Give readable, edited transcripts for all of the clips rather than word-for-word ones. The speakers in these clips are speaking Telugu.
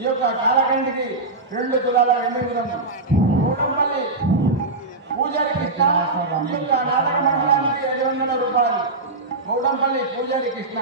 ఈ యొక్క కాలకంటికి 2 తులాల 2 గ్రాములు. మూడంపల్లి పూజారి కృష్ణ ఈ యొక్క నాటక మండలానికి 500 రూపాయలు. మూడంపల్లి పూజారి కృష్ణ.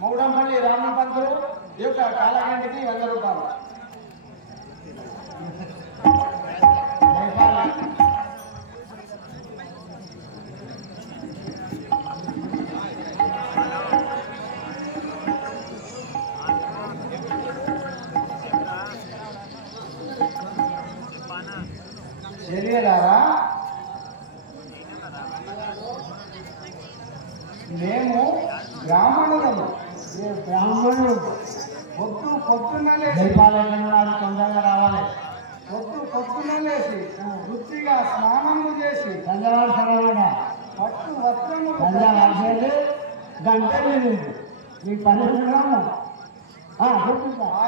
మూడంపల్లి రామపంతులు ఈ యొక్క కాలకంటికి 100 రూపాయలు. శరీరారా మేము బ్రాహ్మణులము. బ్రాహ్మణులు పొద్దున్న లేచి తొందరగా రావాలి. పొద్దున్న లేచి వృత్తిగా స్నానము చేసి పట్టు వస్త్రము గంటలు మీ పని ఆ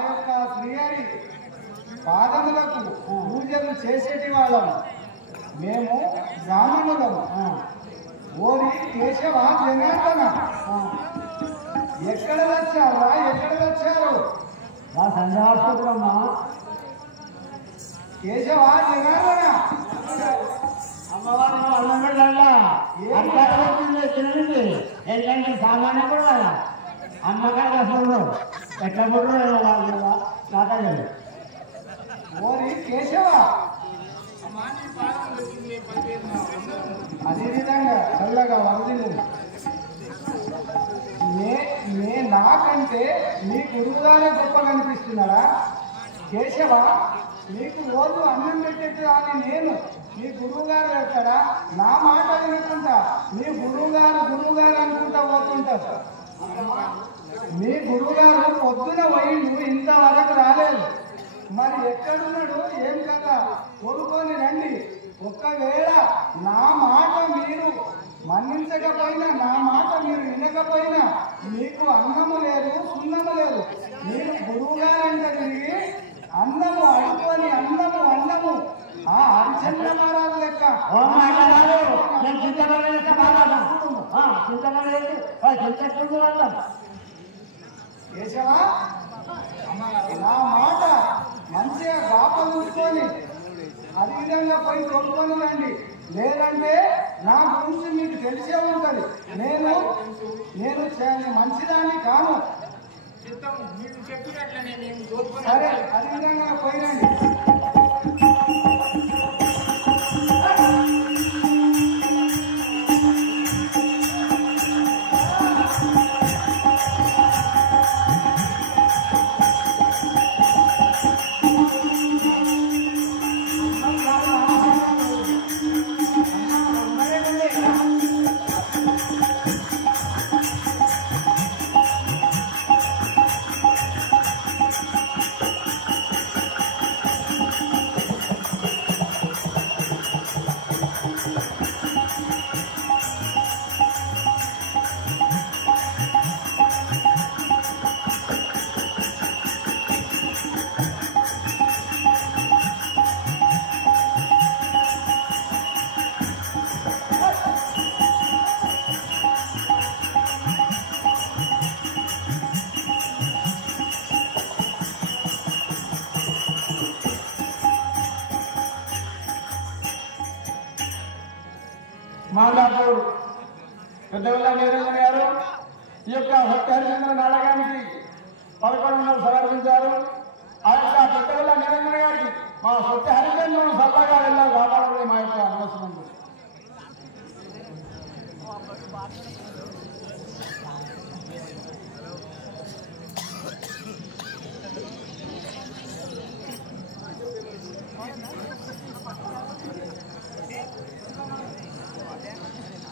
యొక్క శ్రీహరి పాదములకు పూజలు చేసేటి వాళ్ళము. మేము బ్రాహ్మణులము. ఓరి కేశవ జనార్దన ఎక్కడ వచ్చారా? ఎక్కడ వచ్చారు? సంజాపురమ్మా. కేశవ జనార్దన అమ్మవారి ఏంటంటే సామాన్య కూడా అమ్మగారు అసలు ఎట్లా కూడా ఓరి కేశవ అదేవిధంగా చల్లగా వరదిను నాకంటే మీ గురువుగారే గొప్ప కనిపిస్తున్నారా? కేశవ మీకు రోజు అన్నం పెట్టేది అని నేను మీ గురువు గారు పెడతారా? నా మాట వినుకుంటా మీ గురువు గారు అనుకుంటా పోతుంటారు. మీ గురువు గారు పొద్దున పోయిండు, ఇంతవరకు రాలేదు. మరి ఎక్కడున్నాడు? ఏం కదా కోరుకొని రండి. ఒక్కవేళ నా మాట మీరు మన్నించకపోయినా, నా మాట మీరు వినకపోయినా మీకు అన్నము లేదు, సున్నము లేదు. మీరు గురువు గారంటే తిరిగి అన్నము అడుకొని అన్నము ఆ హరిచంద్ర మహారాజు లెక్క కేశవ నా మాట మంచిగా గాప చూసుకొని అధికంగా పోయి కొనుక్కొని రండి. లేదంటే నా గురించి మీకు తెలిసే ఉంటుంది. నేను మంచిదాన్ని కాను. సరే అధికంగా పోయినండి. మాట్లాడతారు పెద్దవల్ల నిరంజన్ గారు ఈ యొక్క సత్యహరిచంద్ర నాటకానికి 1100 సమర్పించారు. ఆ యొక్క పెద్దవల్ల నిరంజన్ గారికి మా సత్యహరిచంద్రుడు సల్లగా వెళ్ళాలి కాపాడమని మా యొక్క అనవసరం.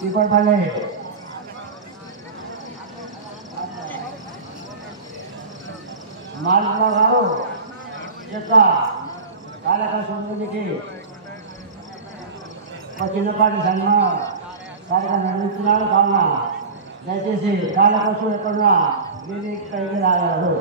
ఇప్పటిపల్లి మాల్లా గారు యొక్క కార్యక్రమానికి ఒక చిన్నపాటి సన్మాన కార్యక్రమం నిర్వహిస్తున్నారు. కావున దయచేసి కార్యక్రమం ఎక్కడున్నా దీనికి పైకి రాగలరు.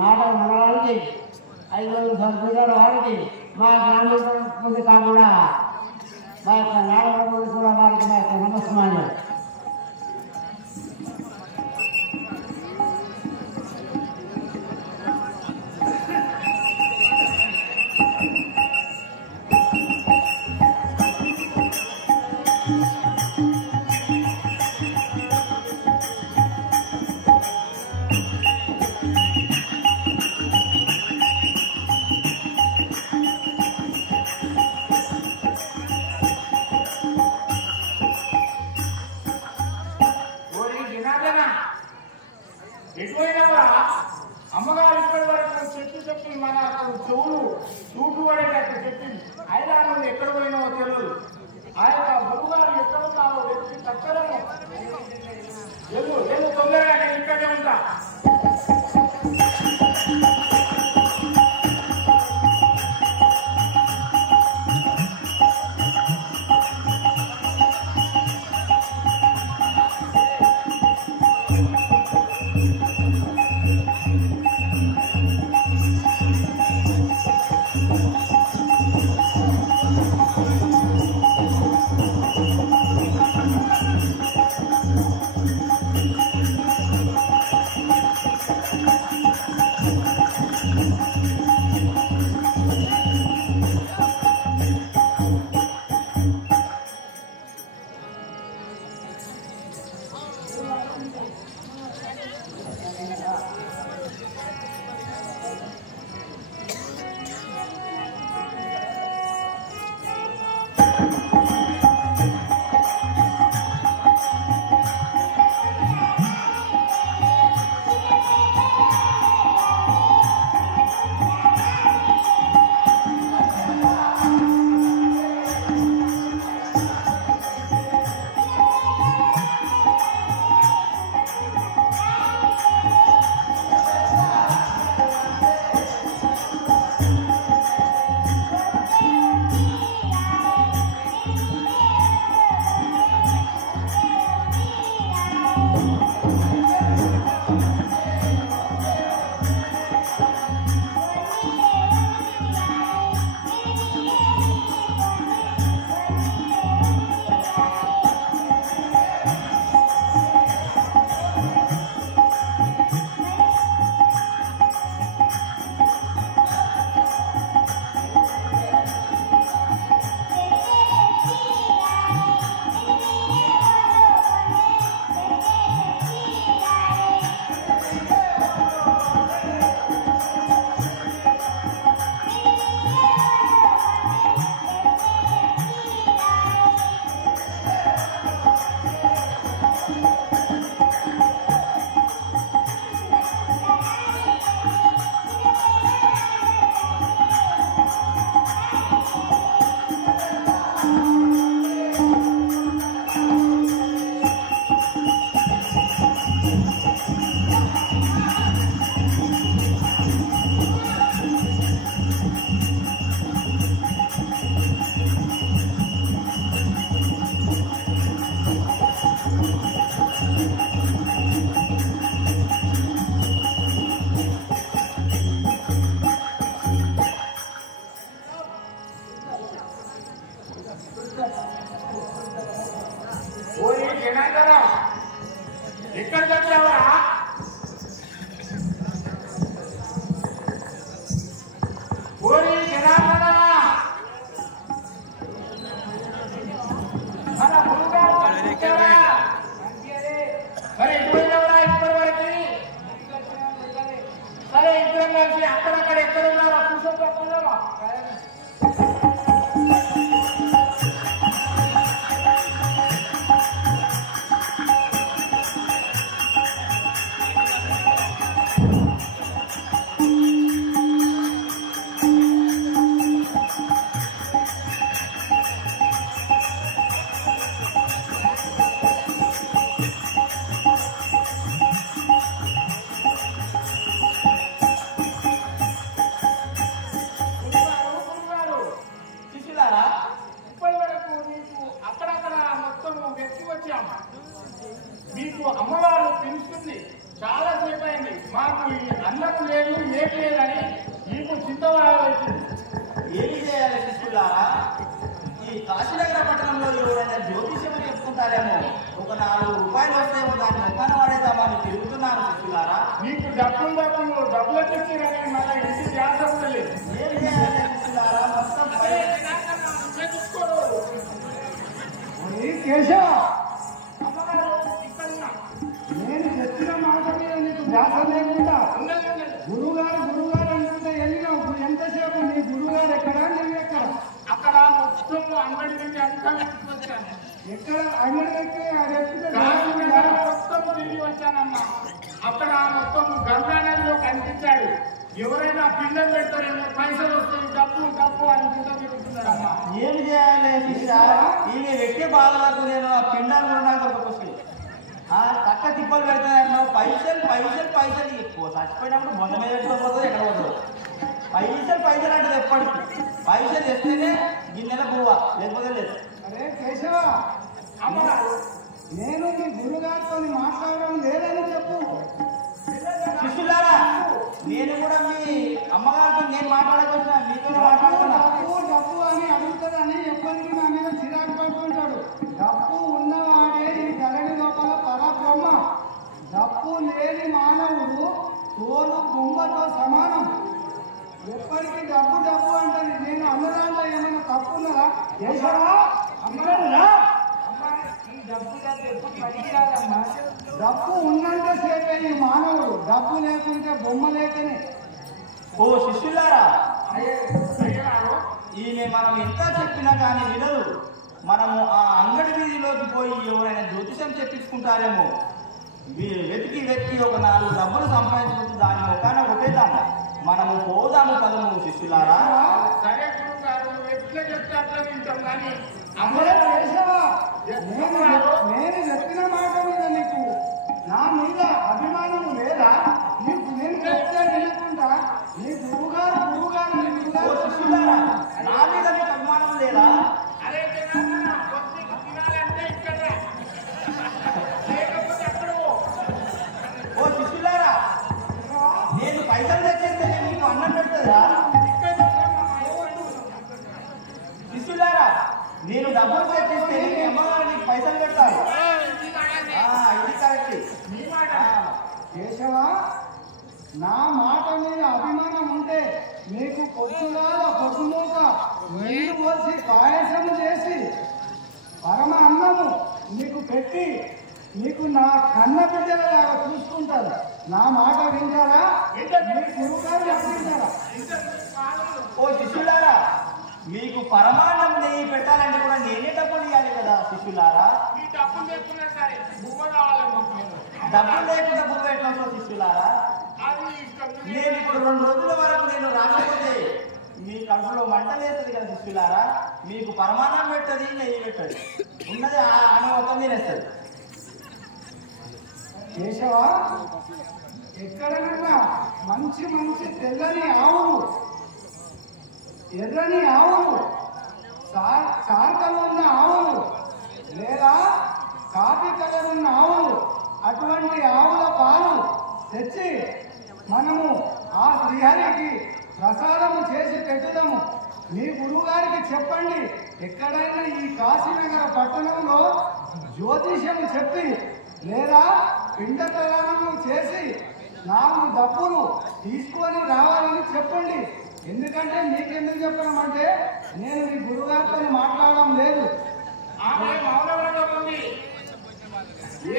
నాటక మండలానికి 500 సభ్యుల వారికి మా గ్రామీణ కాకుండా మా యొక్క నాటక కూడా వారికి మా యొక్క నమస్కారం. ఎటువైనా అమ్మగారు ఇప్పటి వరకు చెప్పి మన చెవులు చూటు పడేటట్టు చెప్పింది. అయినా నువ్వు ఎక్కడ పోయినావో తెలియదు. ఆ యొక్క గురువుగారు ఎక్కడ ఉన్నారో వ్యక్తి తక్కడము తొందరగా నేను ఇక్కడే ఉంటా. జనార్దన ఎక్కడికి వచ్చావా? ఓరి జనార్దన మన గురుగారు వచ్చావా? మరి ఎటువైనవరా ఇప్పటి వరకు? సరే ఇద్దరం కలిసి అక్కడక్కడ ఎక్కడ ఉన్నారో కూర్చోబోతున్నావా? మీకు అమ్మవారు పిలుస్తుంది, చాలా సేపు అయింది, మాకు అన్నం లేదు ఏం లేదని మీకు చింతవాడుతుంది. ఏమి చేయాలి శిష్యులారా? ఈ కాశీనగర పట్టణంలో ఎవరైనా జ్యోతిష్యం చెప్పుకుంటారేమో, ఒక 4 రూపాయలు వస్తేమో దాన్ని మొక్కన వాడేద్దామని తిరుగుతున్నాను శిష్యులారా. మీకు డబ్బులు తెచ్చిరని మళ్ళీ ఇంటి ధ్యాస లేదు. ఏం చేయాలి శిష్యులారా? మొత్తం కేశవ, అమ్మగారు ఇక్కడ నేను చెప్పిన మాట మీద నీకు ధ్యాస లేకుండా గురువుగారు అనుకుంటే వెళ్ళినావు. ఇప్పుడు ఎంతసేపు నీ గురువుగారు ఎక్కడా, నువ్వు ఎక్కడ? అక్కడ మొత్తం అంగడి నుండి అంతా వచ్చాను. ఎక్కడ అంగడి ఎక్కి అది ఎక్కితే కాశీనగర మొత్తం తిరిగి వచ్చానమ్మా. అక్కడ మొత్తం గంగానదిలో కనిపించాడు. ఎవరైనా పిండం పెడతారేమో, పైసలు వస్తాయి, డబ్బు అనుకుంటా తిరుగుతున్నాడమ్మా. ఏమి చేయాలి శిష్యులారా? ఈమె వ్యక్తి బాధలకు నేను ఆ పిండాలు కొనడానికి ఒక వస్తుంది. తక్క తిప్పలు పెడతాను, పైసలు ఎక్కువ చచ్చిపోయినప్పుడు మొన్న మీద పెట్టుకోకపోతే ఎక్కడ పోతుంది? పైసలు అంటే ఎప్పటికి పైసలు తెస్తేనే గిన్నెల పువ్వ, లేకపోతే లేదు. అరే కేశవ, అమ్మగారు నేను నీ గురుగారితో మాట్లాడడం లేదని చెప్పు. శిష్యులారా, నేను కూడా మీ అమ్మగారితో నేను మాట్లాడకుండా మీతో మాట్లాడుతున్నా. డబ్బు అని అడుగుతాడని ఎప్పటికీ నా మీద చిరాకు పడుతుంటాడు. డబ్బు ఉన్నవాడే ఈ ధరణి లోపల పరబ్రహ్మ. డబ్బు లేని మానవుడు తోలు బొమ్మతో సమానం. ఎప్పటికీ డబ్బు అంటారు. నేను అన్నదాంట్లో ఏమైనా తప్పు ఉన్నదా? కేశవా, అమ్మగారురా, డబ్బు ఉన్నంత సేపే ఈ మానవుడు, డబ్బు లేకుంటే బొమ్మ లేకనే. ఓ శిష్యులారా, అయ్యగారు ఈమె మనం ఎంత చెప్పినా కానీ వినదు. మనము ఆ అంగడి వీధిలోకి పోయి ఎవరైనా జ్యోతిషం చెప్పించుకుంటారేమో, వెతికి ఒక 4 డబ్బులు సంపాదించుకుంటూ దాని ముఖాన కొట్టేద్దాము. మనము పోదాము పదము శిష్యులారా. సరే గురువు గారు, ఎట్లా చెప్తే అట్లా వింటాం. కానీ అమ్మలే కేశవా, నేను చెప్పిన మాట మీద నీకు నా మీద అభిమానం లేదా? నీకు నేను చెప్తే వినకుండా నీ గురువుగారు ఓ శిష్యులారా, నా మీద మీకు అభిమానం లేదా? అరే జనార్దన, కొద్దిగా తినాలంటే ఇక్కడ రా. లేకపోతే అక్కడ పో. ఓ శిష్యులారా, నేను పైసలు తెచ్చేస్తే మీకు అన్నం పెడుతుందా? ఇక్కడ కూర్చోమ్మా, ఎవరు? శిష్యులారా, నేను డబ్బులు తెచ్చిస్తే మీ అమ్మగారు నీకు పైసలు పెడతారు. ఇది కరెక్ట్. నీ మాట. కేశవా, నా మాట మీద అభిమానం ఉంటే నీకు పొద్దుమూక నీళ్ళు పోసి పాయసం చేసి పరమ అన్నము నీకు పెట్టి నీకు నా కన్న బిడ్డలాగా చూసుకుంటారు. నా మాట వింటారా? మీ గురువుగారు చెప్పింటారా? ఓ శిష్యులారా, మీకు పరమాన్నం నెయ్యి పెట్టాలంటే కూడా నేనే డబ్బులు ఇవ్వాలి కదా శిష్యులారా. ఈ డబ్బులు లేకున్నా సరే బువ్వ కావాలమ్మా. డబ్బులు లేకుండా బువ్వ ఎట్లా శిష్యులారా? అది ఇష్టం. నేను ఇప్పుడు 2 రోజుల వరకు నేను రాకపోతే మీ కడుపులో మంట లేస్తుంది కదా శిష్యులారా. మీకు పరమాన్నం పెట్టది, నెయ్యి పెట్టదు, ఉన్నది ఆమె ఒక తినేస్తుంది. కేశవా, ఎక్కడనన్నా మంచి తెల్లని ఆవులు, ఎర్రని ఆవులు, చార్కలు ఉన్న ఆవులు లేదా కాఫీ కలర్ ఉన్న ఆవులు, అటువంటి ఆవుల పాలు తెచ్చి మనము ఆ శ్రీహరికి ప్రసాదము చేసి పెట్టుదాము. మీ గురువు గారికి చెప్పండి, ఎక్కడైనా ఈ కాశీనగర పట్టణంలో జ్యోతిష్యం చెప్పి లేదా పిండ ప్రదానం చేసి 4 డబ్బులు తీసుకొని రావాలని చెప్పండి. ఎందుకంటే మీకెందుకు చెప్పడం నేను మీ గురుగారితో మాట్లాడడం లేదు. ఆమె మౌనంగా ఉంది.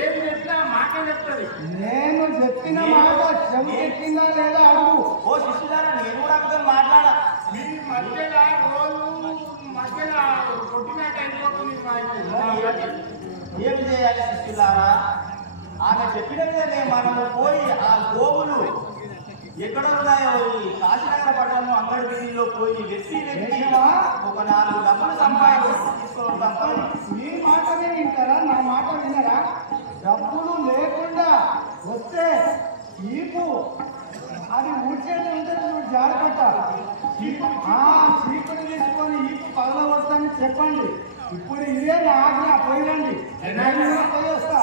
ఏం చెప్పినా మాట చెప్తుంది. నేను చెప్పిన మాట చెవికెక్కిందా లేదా అడుగు. ఓ శిష్యులారా, నేను కూడా అక్కడ మాట్లాడా. మీ మధ్యలో కొట్టినట్టు అయిపోతుంది. ఏమి చేయాలి శిష్యులారా? ఆమె చెప్పినట్లే మనము పోయి ఆ గోవులు ఎక్కడ ఉన్నాయో ఈ కాశీనగర పట్టణం అంగడి వీధిలో పోయి వెతికి ఒక 4 డబ్బులు సంపాదించి తీసుకోవడం. మీ మాటనే వింటారా, నా మాట వినరా? డబ్బులు లేకుండా వస్తే ఈపు అది ఊడ్చేది ఉంటుంది, జాగ్రత్త. చీపుడు తీసుకొని ఈపు పగలవద్దని చెప్పండి. ఇప్పుడు ఇదే నా ఆజ్ఞ, పోయిరండి. పోయి వస్తా.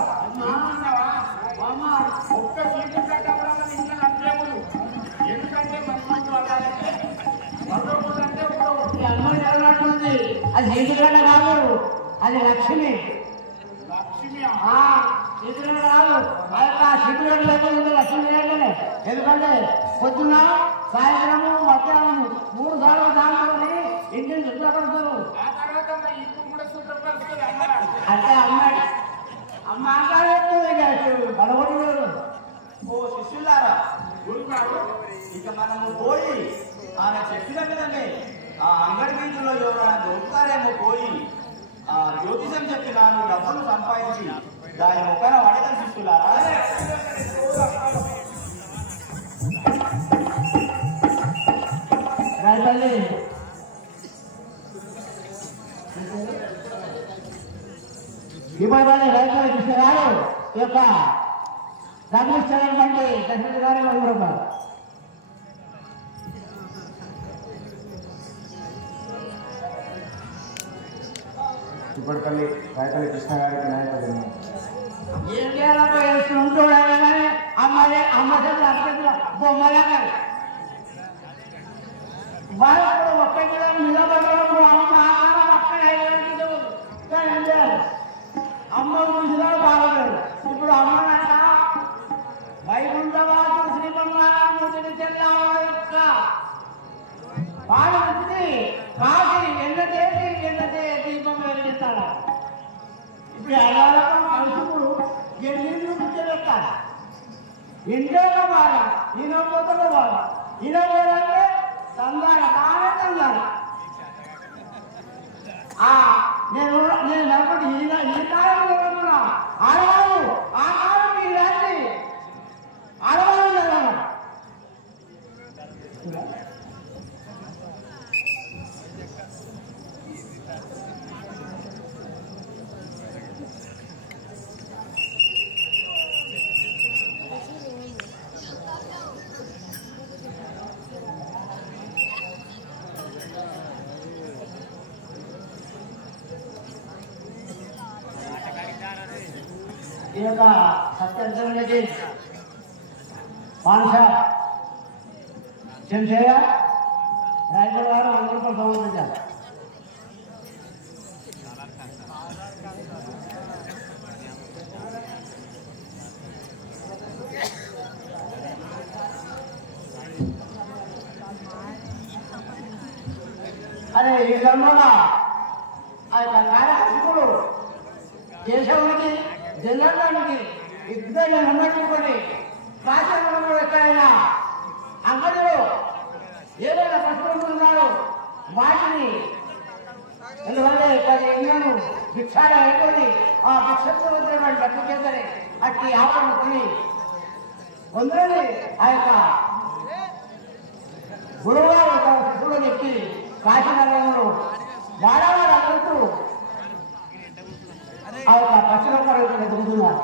ఒక్క సీటు కట్టడం ఇంకా నచ్చేవులు. ఎందుకంటే అన్నది అది ఎదురుగడ కాదు, అది లక్ష్మి. ఎదురుగడ కాదు, ఆ యొక్క శిబిరం లేకుండా లక్ష్మి లేకనే. ఎందుకంటే పొద్దున సాయంత్రము మధ్యాహ్నము 3 సార్లు దాంట్లోని ఇంటిని శుభ్రపడతారు. అంటే అమ్మాయి అమ్మ బలపడి. ఓ శిష్యులారా, ఇక మనము పోయి ఆమె చెప్పిన విధమే ఆ అంగడి వీధిలో ఎవరైనా దొరుకుతారేమో పోయి ఆ జ్యోతిషం చెప్పి 4 డబ్బులు సంపాదించి దాని మొక్కన పడతాం శిష్యులారా. రాజపల్లి ఇవ్వబడి రైతుల కృష్ణ గారు ఈ యొక్క ధర్మస్థలటువంటి దశరథ గారు రూపాయలు. ఇప్పటికల్లి రైతుల కృష్ణ గారికి నాయకులు ఏం చేయాలంటే వేసుకుంటూ అమ్మాయి అమ్మ అర్థం బొమ్మలాగా వాళ్ళు ఒక్క నిలబడడం అమ్మ చూసినా బాగలేదు. ఇప్పుడు అమ్మనంట వైకుంఠవాసు శ్రీమన్నారాయణుడిని చెల్లా యొక్క బాగా కాసి ఎన్నదే దీపం వెలిగిస్తాడు. ఇప్పుడు అలవాళ్ళం కలుసుకుడు ఎన్ని పెట్టాలి. ఇంట్లో బాధ ఈయనపోతలో బాధ ఈయనపోదంటే తందాల తానే తందాలి. నేను అనుకుంటే ఈ కాలంలో ఆడవాళ్ళు ఆ కాలం ఇలాంటి ఆడవాళ్ళు ఈ యొక్క సత్యంత్రమైనది మానస శంశయ్య రాయగడ వారు అందరితో సమర్పించారు. అరే ఈ సందర్భంగా ఆ యొక్క కార్యక్రముడు కేశవునికి జనానికి ఇద్దరు నమ్మకం కాశీలో ఎక్కడైనా అంగడిలో ఏదైనా పశువులు ఉన్నారో వాటిని ఎందుకంటే 10 ఎన్నో భిక్షాలు అయిపోయి ఆ భిక్షతో వచ్చినటువంటి డబ్బు చేతనే అట్టి ఆవరణ కొని కొందరిని ఆ యొక్క గురువుగారు తన శిశువులు చెప్పి కాశీనగరంలో వాడవాళ్ళందరూ ఆ యొక్క పశ్చిమ ఎదుగుతున్నారు.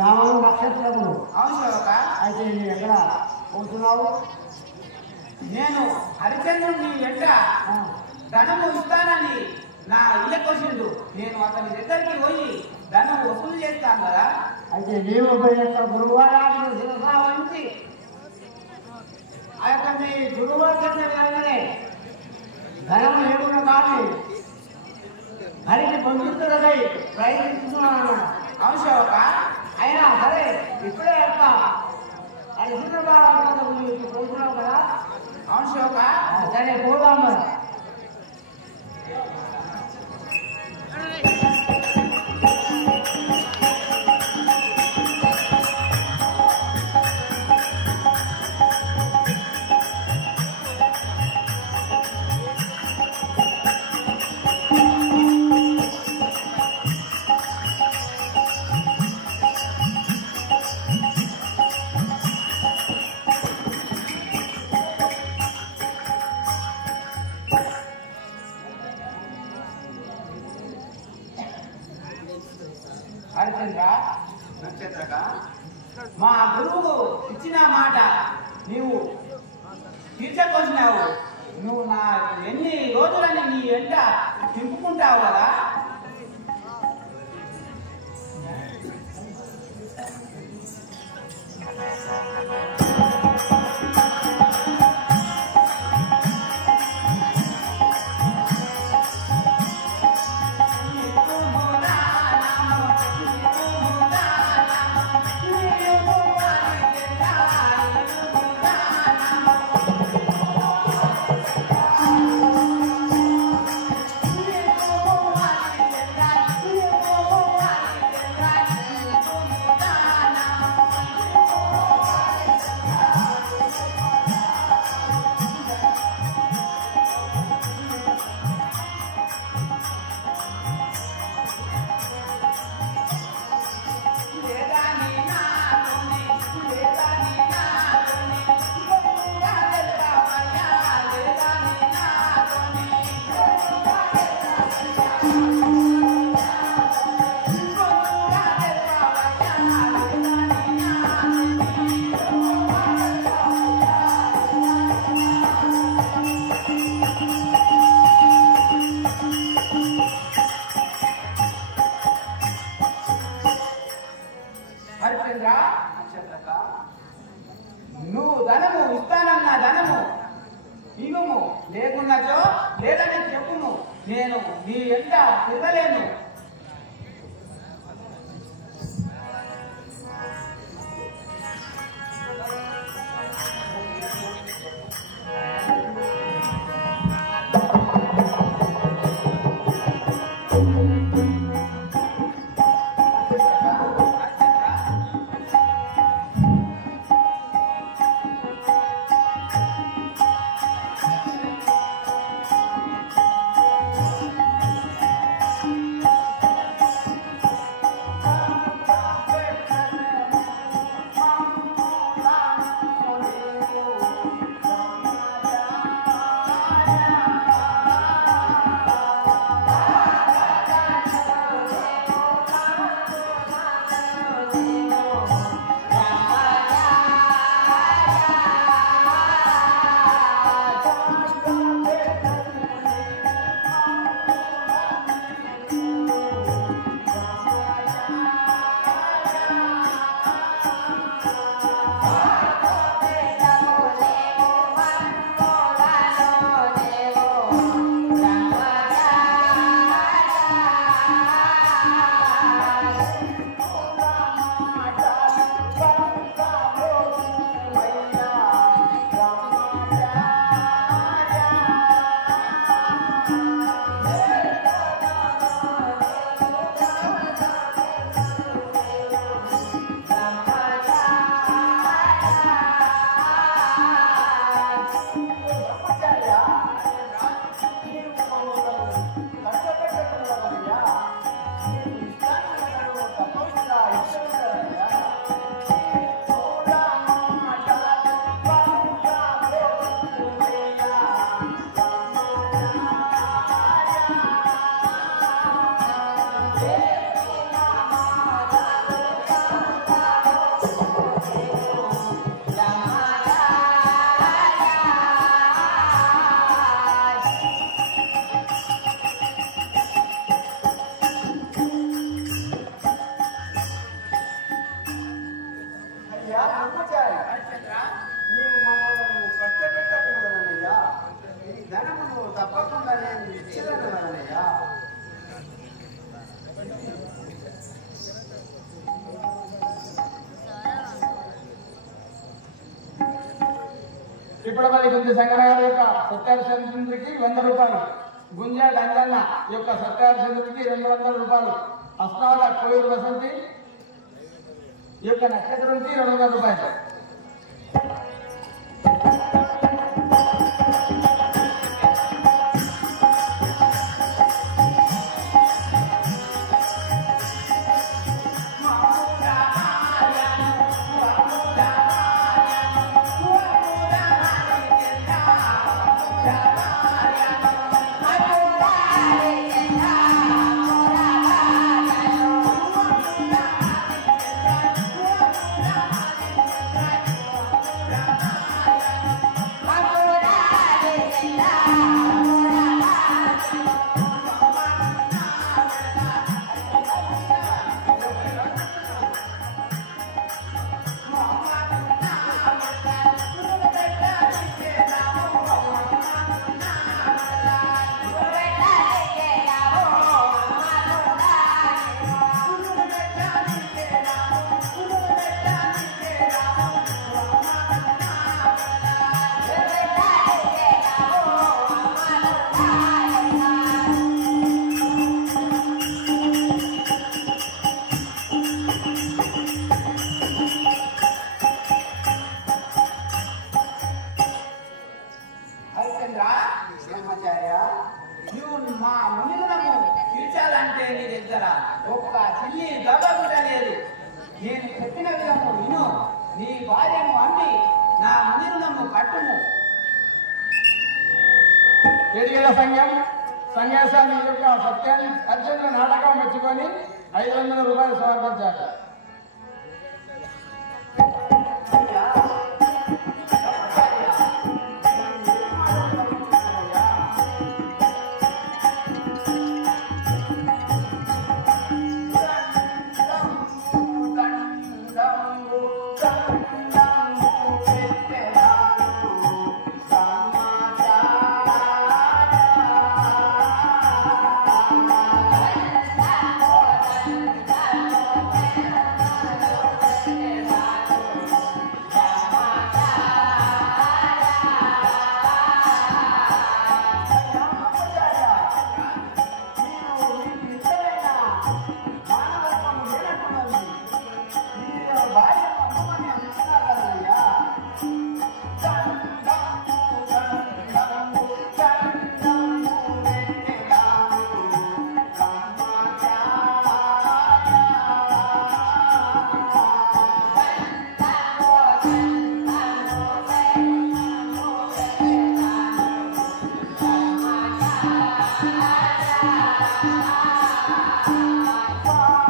రామను నక్షత్రము. అవును సేవక. అయితే నేను ఎక్కడ పోతున్నావు? నేను హరిచంద్రుని వెంట ధనము ఇస్తానని నా ఇళ్ళకి వచ్చిండు. నేను అతని దగ్గరికి పోయి ధనం వసూలు చేస్తాను కదా. అయితే నీవు యొక్క గురువారాన్ని శిరసావించి ఆ యొక్క మీ గురువార్చన వేయగానే ధనం లేకుండా కానీ హరికి పొందుతున్నదై ప్రయత్నిస్తున్నాను. అవును సేవక. అయినా సరే ఇప్పుడే యొక్క హరిశ్రావు పోతున్నావు కదా. అవును సేవక. సరే పోదాం మరి. నక్షత్రక, మా గురువు ఇచ్చిన మాట నీవు తీర్చకొచ్చినావు. నువ్వు నా ఎన్ని రోజులని నీ వెంట తింపుకుంటావు కదా. నువ్వు ధనము ఇస్తానన్న ధనము ఇవ్వము, లేకున్నచో లేదని చెప్పుము. నేను నీ వెంట తిరగలేను. అయ్యా బ్రహ్మచారి నీవు మమ్మల్ని కష్టపెట్టకూడదనయ్యా ఈ ధనమును తప్పకుండా నేను ఇచ్చేదనయ్యా. ఇప్పటిపల్లి గుంజ సంగనగర్ యొక్క సత్యార చంద్రుడికి 100 రూపాయలు, గుంజ గంజన్న యొక్క సత్యార చంద్రుడికి 200 రూపాయలు, అస్నాల కోయూరు వసంతి ఈ యొక్క నక్షత్రంకి 200 రూపాయలు. నువ్వు మా మునిగునము తీర్చాలంటే నీ దగ్గర ఒక్క చిల్లి గబ్బ కూడా లేదు. నేను చెప్పిన విధము విను, నీ భార్యను అమ్మి నా మునిగునము కట్టుము. ఏడిగల సంఘేశాన్ని యొక్క సత్యాన్ని అర్జునుల నాటకం మెచ్చుకొని 500 రూపాయలు సమర్పించారు. Bye.